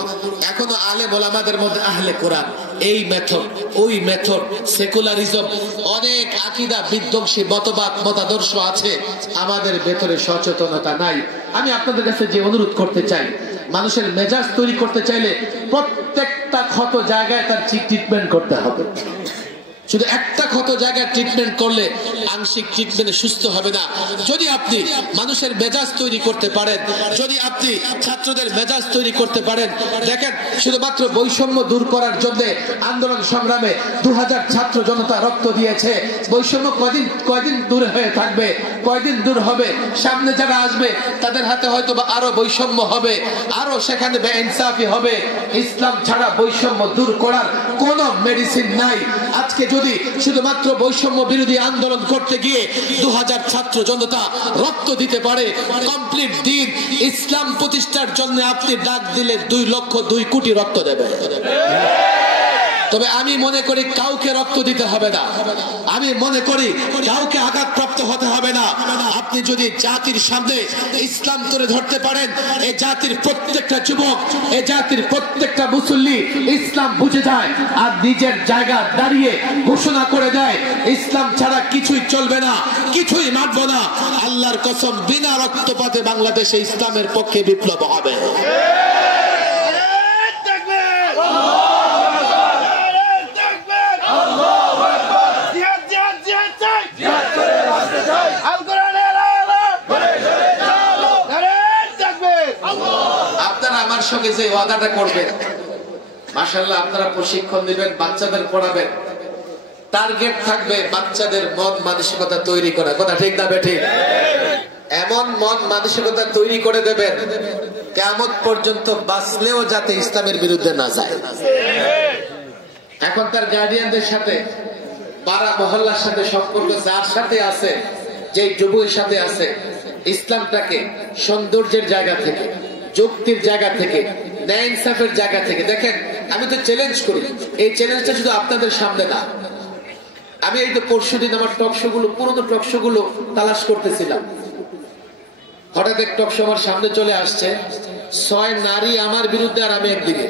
এখনো আলেম ওলামাদের মধ্যে আহলে কোরআন এই মেথড ওই মেথড, সেকুলারিজম, অনেক আকীদা বিধ্বংসী মতবাদ মতাদর্শ আছে। আমাদের ভেতরে সচেতনতা নাই। আমি আপনাদের কাছে যে অনুরোধ করতে চাই, মানুষের মেজাজ তৈরি করতে চাইলে প্রত্যেকটা ক্ষত জায়গায় তার ট্রিটমেন্ট করতে হবে। শুধু একটা ক্ষত জায়গায় ট্রিটমেন্ট করলে আংশিক ট্রিটমেন্টে সুস্থ হবে না। যদি আপনি মানুষের মেজাজ তৈরি করতে পারেন, যদি আপনি ছাত্রদের মেজাজ তৈরি করতে পারেন, দেখেন শুধুমাত্র বৈষম্য দূর করার জন্য আন্দোলন সংগ্রামে 2000 ছাত্র জনতা রক্ত দিয়েছে। বৈষম্য কয়দিন দূর হয়ে থাকবে, কয়দিন দূর হবে। সামনে যারা আসবে তাদের হাতে হয়তো বা আরো বৈষম্য হবে, আরো সেখানে বেইনসাফি হবে। ইসলাম ছাড়া বৈষম্য দূর করার কোনো মেডিসিন নাই। আজকে যদি শুধুমাত্র বৈষম্য বিরোধী আন্দোলন করতে গিয়ে 2000 ছাত্র জনতা রক্ত দিতে পারে, কমপ্লিট দিন ইসলাম প্রতিষ্ঠার জন্য আপনি ডাক দিলে 2 লক্ষ 2 কোটি রক্ত দেবে। তবে আমি মনে করি কাউকে রক্ত দিতে হবে না, আমি মনে করি কাউকে আঘাতপ্রাপ্ত হতে হবে না। আপনি যদি জাতির সামনে ইসলাম তুলে ধরতে পারেন, এই জাতির প্রত্যেকটা যুবক, এই জাতির প্রত্যেকটা মুসল্লি ইসলাম বুঝে যায় আর নিজের জায়গা দাঁড়িয়ে ঘোষণা করে দেয় ইসলাম ছাড়া কিছুই চলবে না, কিছুই মানব না। আল্লাহর কসম, বিনা রক্তপাতে বাংলাদেশে ইসলামের পক্ষে বিপ্লব হবে। সঙ্গে যে ওয়াদাটা করবেন, মাশাআল্লাহ আপনারা প্রশিক্ষণ দিবেন, বাচ্চাদের পড়াবেন, টার্গেট থাকবে বাচ্চাদের মন মানসিকতা তৈরি করা। কথা ঠিক না বেঠিক? এমন মন মানসিকতা তৈরি করে দেবেন কিয়ামত পর্যন্ত বাঁচলেও যাতে ইসলামের বিরুদ্ধে না যায়। এখন তার গার্ডিয়ানদের সাথে, পাড়া মহল্লার সাথে সম্পর্ক যার সাথে আছে, যে যুবকের সাথে আছে, ইসলামটাকে সৌন্দর্যের জায়গা থেকে, যুক্তির জায়গা থেকে, ন্যায় ইনসাফের জায়গা থেকে দেখেন। আমি তো চ্যালেঞ্জ করি, এই চ্যালেঞ্জটা শুধু আপনাদের সামনে না। আমি এই তো পরশুদিন আমার টকশো গুলো, পুরোনো টকশো গুলো তালাশ করতেছিলাম, হঠাৎ এক টকশো আমার সামনে চলে আসছে, 6 নারী আমার বিরুদ্ধে আর আমি একদিকে।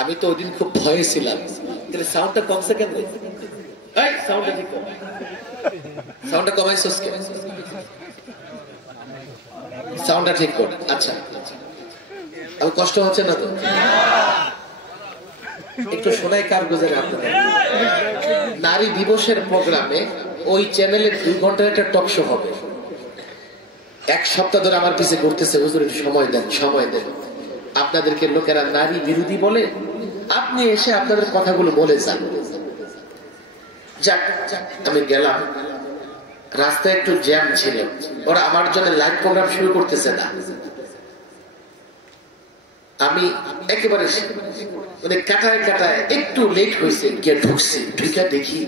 আমি তো ওই দিন খুব ভয়ে ছিলাম, সাউন্ডটা কমছে কেন? সাউন্ডটা ঠিক কম, সাউন্ডটা কমাইছস কেন? সাউন্ডটা ঠিক কর। আচ্ছা, আমার কষ্ট হচ্ছে না তো? একটু শোনাই কারগুজারে আপনাদের। নারী দিবসের প্রোগ্রামে ওই চ্যানেলে 2 ঘন্টার একটা টক শো হবে। 1 সপ্তাহ ধরে আমার পিছে ঘুরতেছে, হুজুর সময় দেন সময় দেন। আপনাদেরকে লোকেরা নারী বিরোধী বলে, আপনি এসে আপনাদের কথাগুলো বলে যান। যাক, আমি গেলাম, রাস্তায় একটু জ্যাম ছিল, ওরা আমার জন্য লাইভ প্রোগ্রাম শুরু করতেছে না। আমি একেবারে মানে কাটায় কাটায় একটু লেট হয়েছে, গিয়ে ঢুকছি, ঢুকে দেখি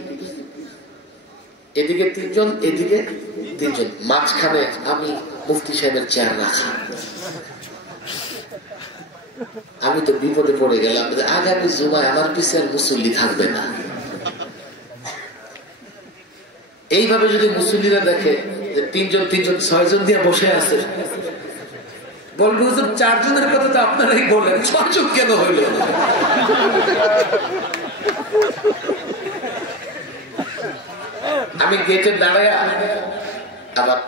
এদিকে 3 জন, এদিকে 3 জন, মাঝখানে আমি মুফতি সাহেবের চেয়ার রাখা। আমি তো বিপদে পড়ে গেলাম, আগামী জুমায় আমার পিছে আর মুসল্লি থাকবে না। এইভাবে যদি মুসল্লিরা দেখে যে 3 জন 6 জন দিয়ে বসে আছে, বলবো হুজুর 4 জনের কথা তো আপনারাই বলেন, 6 জন কেন হইল? আমি গেটে দাঁড়ায় আবার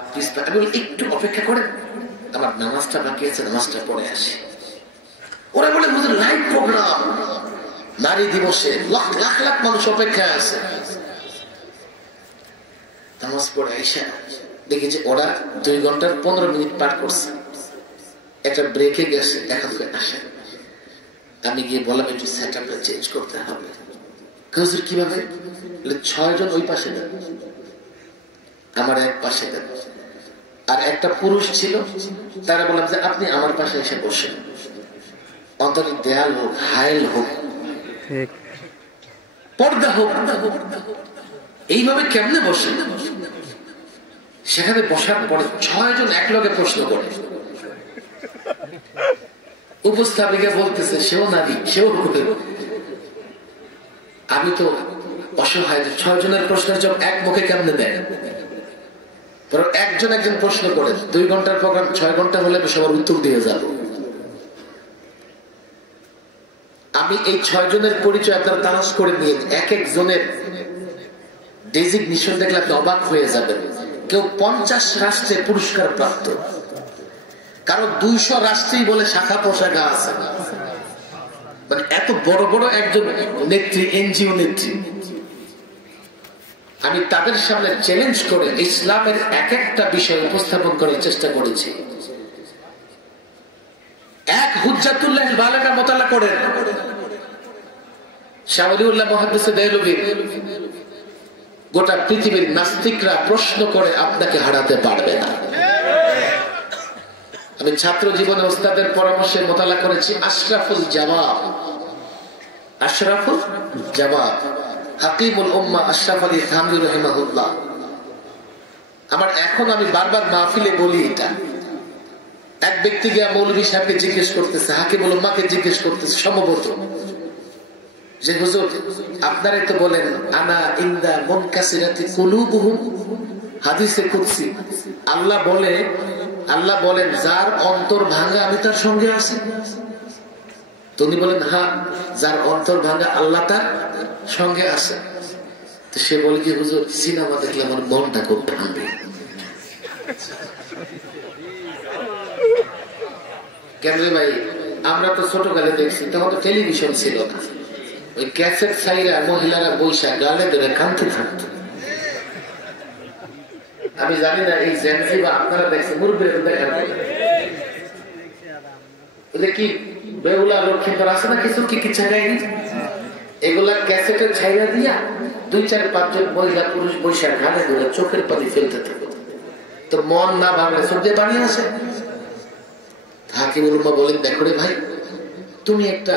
আমি একটু অপেক্ষা করেন, আমার নামাজটা বাকি আছে, নামাজটা পড়ে আসি। ওরা বলে হুজুর লাইভ প্রোগ্রাম, নারী দিবসে লাখ লাখ মানুষ অপেক্ষায় আছে। নামাজ পড়ে আইসা দেখি যে ওরা 2 ঘন্টার 15 মিনিট পার করছে, একটা ব্রেকে গেছে, এখন আসে। আমি গিয়ে বললাম একটু সেট আপটা চেঞ্জ করতে হবে। হুজুর কিভাবে? 6 জন ওই পাশে দেন, আমার এক পাশে দেন, আর একটা পুরুষ ছিল, তারা বললাম যে আপনি আমার পাশে এসে বসেন, অন্তরে দেয়াল হোক, হাইল হোক, পর্দা হোক, এইভাবে কেমনে বসে? সেখানে বসার পরে 6 জন একলগে প্রশ্ন করে। উপস্থাপিকা বলতেছে সেও নারী, সেও আমি তো অসহায়, 6 জনের প্রশ্নের জবাব এক মুখে কেমনে দেয়? একজন প্রশ্ন করে, 2 ঘন্টার প্রোগ্রাম 6 ঘন্টা হলে সবার উত্তর দিয়ে যাব। আমি এই 6 জনের পরিচয় আপনারা তালাশ করে নিয়ে, এক জনের ডেজিগনেশন দেখলে আপনি অবাক হয়ে যাবেন। কেউ 50 রাষ্ট্রে পুরস্কার প্রাপ্ত, কারো 200 রাষ্ট্রেই বলে শাখা পোশাখা আছে, মানে এত বড় বড় একজন নেত্রী, এনজিও নেত্রী। আমি তাদের সামনে চ্যালেঞ্জ করে ইসলামের এক একটা বিষয় উপস্থাপন করার চেষ্টা করেছি। এক হুজ্জাতুল্লাহ বালাগা মোতালা করেন শাহ ওলিউল্লাহ মুহাদ্দিস দেহলভী, গোটা পৃথিবীর নাস্তিকরা প্রশ্ন করে আপনাকে হারাতে পারবে না। আমি ছাত্র জীবনে ওস্তাদের পরামর্শে মোতালা করেছি আশরাফুল জওয়াব, আশরাফুল জওয়াব, হাকিমুল উম্মাহ আশরাফ আলী থানভী রাহিমাহুল্লাহ। আমার এখন আমি বারবার মাহফিলে বলি এটা। এক ব্যক্তি গিয়া মৌলভী সাহেবকে জিজ্ঞেস করতেছে, হাকিমুল উম্মাহকে জিজ্ঞেস করতেছে সম্ভবত, যে হুজুর আপনারাই তো বলেন আনা ইনদা মুনকাসিরাতি কুলুবুহুম, হাদিসে কুদসি আল্লাহ বলেন যার অন্তর ভাঙা আমি তার সঙ্গে আছি। তিনি বলেন হ্যাঁ, যার অন্তর ভাঙা আল্লাহ তার সঙ্গে আছে। তো সে বলে কি হুজুর সিনেমা দেখলে আমার মনটা খুব ভাঙবে। কেন রে ভাই, আমরা তো ছোটকালে দেখছি, তখন তো টেলিভিশন ছিল না, ওই ক্যাসেট ছাইরা মহিলারা বৈশা গালে ধরে কাঁদতে থাকতো। আমি জানি না এই জেনজি বা আপনারা দেখছেন, মুরব্বীরা দেখার কি বেহুলা লক্ষ্মীপুর আছে না কিছু কি ছাইরাইনি, এগুলা ক্যাসেটে ছাইরা দিয়া 2-4-5 জন মহিলা পুরুষ বৈশা গালে ধরে চোখের পানি ফেলতে থাকে। তো মন না ভাঙলে চোখ দিয়ে পানি আসে। হাকিমুল উম্মাহ বলেন দেখো রে ভাই, তুমি একটা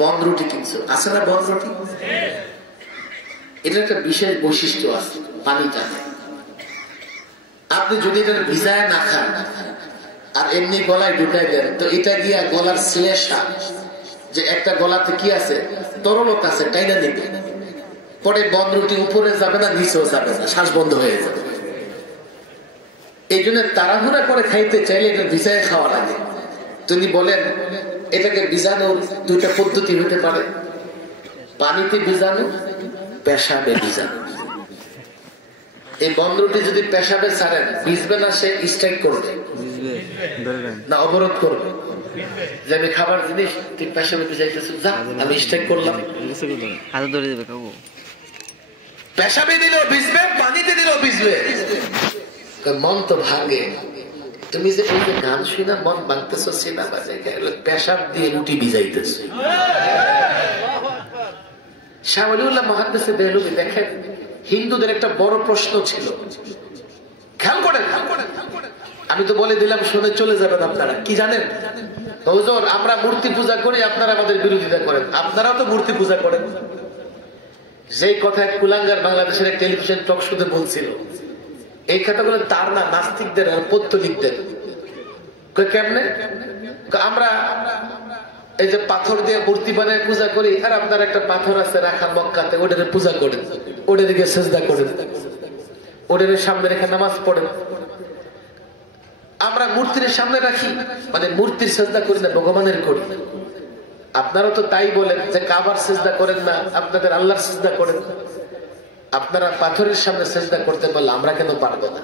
বন্ধ রুটি কিনছো, আছে না বন্ধ রুটি, এটা একটা বিশেষ বৈশিষ্ট্য আছে, পানিটা আপনি যদি এটা ভিজায় না খান আর এমনি গলায় ঢুকাই দেন, তো এটা গিয়া গলার শ্লেষা, যে একটা গলাতে কি আছে তরলতা আছে, টাইনা নিবে, পরে বন্ধ রুটি উপরে যাবে না, নিচেও যাবে না, শ্বাস বন্ধ হয়ে যাবে। এই জন্য তাড়াহুড়া করে খাইতে চাইলে এটা ভিজায় খাওয়া লাগে। তিনি বলেন এটাকে ভিজানোর 2টা পদ্ধতি হতে পারে, পানিতে ভিজানো, পেশাবে ভিজানো। এই বন্ধটি যদি পেশাবে ছাড়েন, ভিজবে না, সে স্ট্রাইক করবে না অবরোধ করবে, যে আমি খাবার জিনিস তুই পেশাবে যাইতেছিস, যা আমি স্টেক করলাম। হাতে ধরে দেবে কাকু, পেশাবে দিলেও ভিজবে, পানিতে দিলেও ভিজবে, মন তো ভাঙে। তুমি যে এই যে গান শুনে মন ভাঙতেছো, সিনা বাজে পেশাব দিয়ে রুটি ভিজাইতেছো। শাহ ওলিউল্লাহ মুহাদ্দিসে দেহলভী দেখেন, হিন্দুদের একটা বড় প্রশ্ন ছিল, খেয়াল করেন, আমি তো বলে দিলাম শুনে চলে যাবেন আপনারা। কি জানেন? হুজুর আমরা মূর্তি পূজা করি, আপনারা আমাদের বিরোধিতা করেন। আপনারাও তো মূর্তি পূজা করেন। যেই কথা এক কুলাঙ্গার বাংলাদেশের এক টেলিভিশন টক শোতে বলছিল, এই কথাগুলো তার না, নাস্তিকদের আর পৌত্তলিকদের। কেমনে? আমরা এই যে পাথর দিয়ে মূর্তি বানায় পূজা করি, আর আপনার একটা পাথর আছে রাখা মক্কাতে, ওটারে পূজা করেন, ওটার দিকে সেজদা করেন, ওটার সামনে রেখে নামাজ পড়েন। আমরা মূর্তির সামনে রাখি, মানে মূর্তির সেজদা করি না, ভগবানের করি। আপনারা তো তাই বলেন যে কাবার সেজদা করেন না, আপনাদের আল্লাহর সেজদা করেন। আপনারা পাথরের সামনে সেজদা করতে পারলে আমরা কেন পারবো না?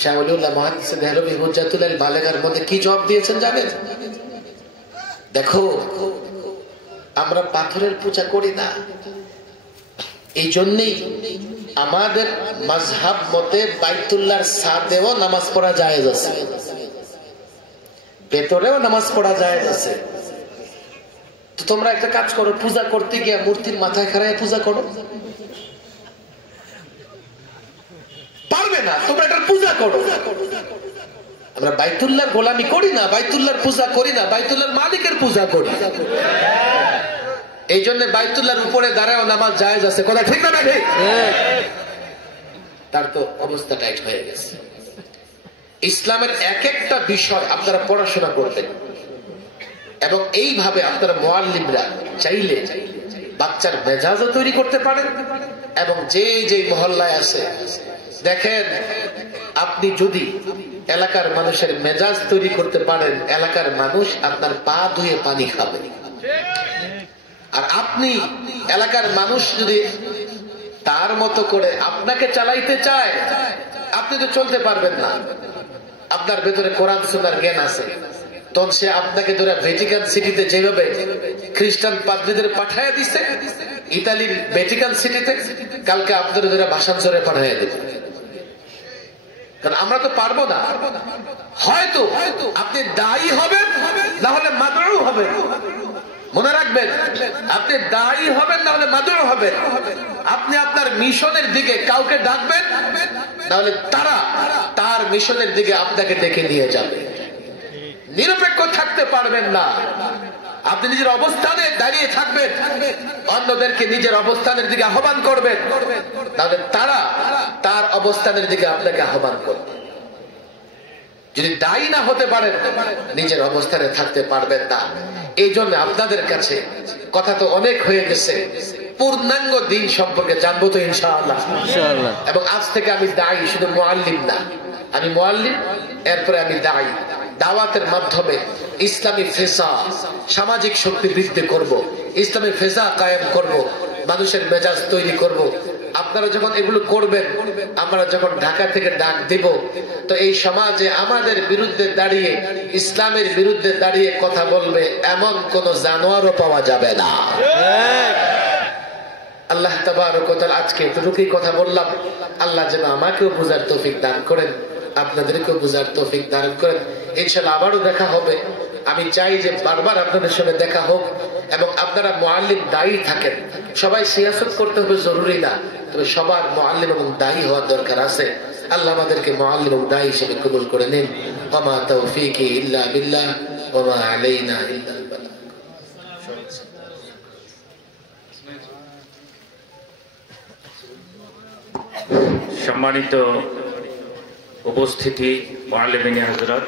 শাহ ওলিউল্লাহ মুহাদ্দিসে দেহলভী হুজ্জাতুল বালেগার মধ্যে কি জবাব দিয়েছেন জানেন? দেখো, আমরা পাথরের পূজা করি না, এই জন্যই আমাদের মাযহাব মতে বাইতুল্লাহর ছাদেও নামাজ পড়া জায়েজ আছে, ভেতরেও নামাজ পড়া জায়েজ আছে। তো তোমরা একটা কাজ করো, পূজা করতে গিয়ে মূর্তির মাথায় খাড়ায় পূজা করো। পারবে না, তোমরা এটা পূজা করো। আমরা বাইতুল্লাহর গোলামি করি না, বাইতুল্লাহর পূজা করি না, বাইতুল্লাহর মালিকের পূজা করি। এই জন্য বাইতুল্লাহর উপরে দাঁড়ায় নামাজ জায়েজ আছে। কথা ঠিক না ভাই? তার তো অবস্থা টাইট হয়ে গেছে। ইসলামের এক একটা বিষয় আপনারা পড়াশোনা করবেন, এবং এইভাবে আপনারা মুআল্লিমরা চাইলে বাচ্চার মেজাজও তৈরি করতে পারেন। এবং যে যে মহল্লায় আছে, দেখেন আপনি যদি এলাকার মানুষের মেজাজ তৈরি করতে পারেন, এলাকার মানুষ আপনার পা ধুয়ে পানি খাবে। আর আপনি এলাকার মানুষ যদি তার মতো করে আপনাকে চালাইতে চায়, আপনি তো চলতে পারবেন না। আপনার ভেতরে কোরআন সুন্নাহর জ্ঞান আছে, তখন সে আপনাকে ধরে ভ্যাটিকান সিটিতে যেভাবে খ্রিস্টান পাদ্রীদের পাঠাইয়া দিচ্ছে, ইতালির ভ্যাটিকান সিটিতে কালকে আপনাদের ধরে ভাষান্তরে পাঠাইয়া দিবে। কারণ আমরা তো পারবো না। হয়তো আপনি দায়ী হবেন, না হলে মাদউ হবেন। মনে রাখবেন, আপনি দায়ী হবেন, না হলে মাদউ হবেন। আপনি আপনার মিশনের দিকে কাউকে ডাকবেন, না হলে তারা তার মিশনের দিকে আপনাকে ডেকে নিয়ে যাবে। নিরপেক্ষ থাকতে পারবেন না। আপনি নিজের অবস্থানে দাঁড়িয়ে থাকবেন, অন্যদেরকে নিজের অবস্থানের দিকে আহ্বান করবেন, তাহলে তারা তার অবস্থানের দিকে আপনাকে আহ্বান করবে। যদি দায়ী না হতে পারেন, নিজের অবস্থানে থাকতে পারবেন না। এই জন্য আপনাদের কাছে কথা তো অনেক হয়ে গেছে, পূর্ণাঙ্গ দিন সম্পর্কে জানবো তো ইনশাআল্লাহ। এবং আজ থেকে আমি দায়ী, শুধু মুআল্লিম না, আমি মুআল্লিম, এরপরে আমি দায়ী। দাওয়াতের মাধ্যমে ইসলামী ফেসা, সামাজিক শক্তি বৃদ্ধি করব, ইসলামী ফেসা কায়েম করব, মানুষের মেজাজ তৈরি করব। আপনারা যখন এগুলো করবেন, আমরা যখন ঢাকা থেকে ডাক দিব, তো এই সমাজে আমাদের বিরুদ্ধে দাঁড়িয়ে, ইসলামের বিরুদ্ধে দাঁড়িয়ে কথা বলবে এমন কোন জানোয়ারও পাওয়া যাবে না। আল্লাহ তাবারক ওয়া তাআলা, আজকে এতটুকুই কথা বললাম। আল্লাহ যেন আমাকেও বুঝার তৌফিক দান করেন, আপনাদেরকেও বুঝার তৌফিক দান করেন। ইনশাআল্লাহ আবারও দেখা হবে। আমি চাই যে বারবার আপনাদের সঙ্গে দেখা হোক, এবং আপনারা মুআল্লিম দায়ী থাকেন। সবাই সিয়াসত করতে হবে জরুরি না, তবে সবার মুআল্লিম এবং দায়ী হওয়ার দরকার আছে। আল্লাহ আমাদেরকে মুআল্লিম এবং দায়ী হিসেবে কবুল করে নিন। ওয়া মা তাওফীকি ইল্লা বিল্লাহ ওয়া মা আলাইনা ইল্লাল বালাগ। সম্মানিত উপস্থিতি, মুআল্লিমিন হযরত,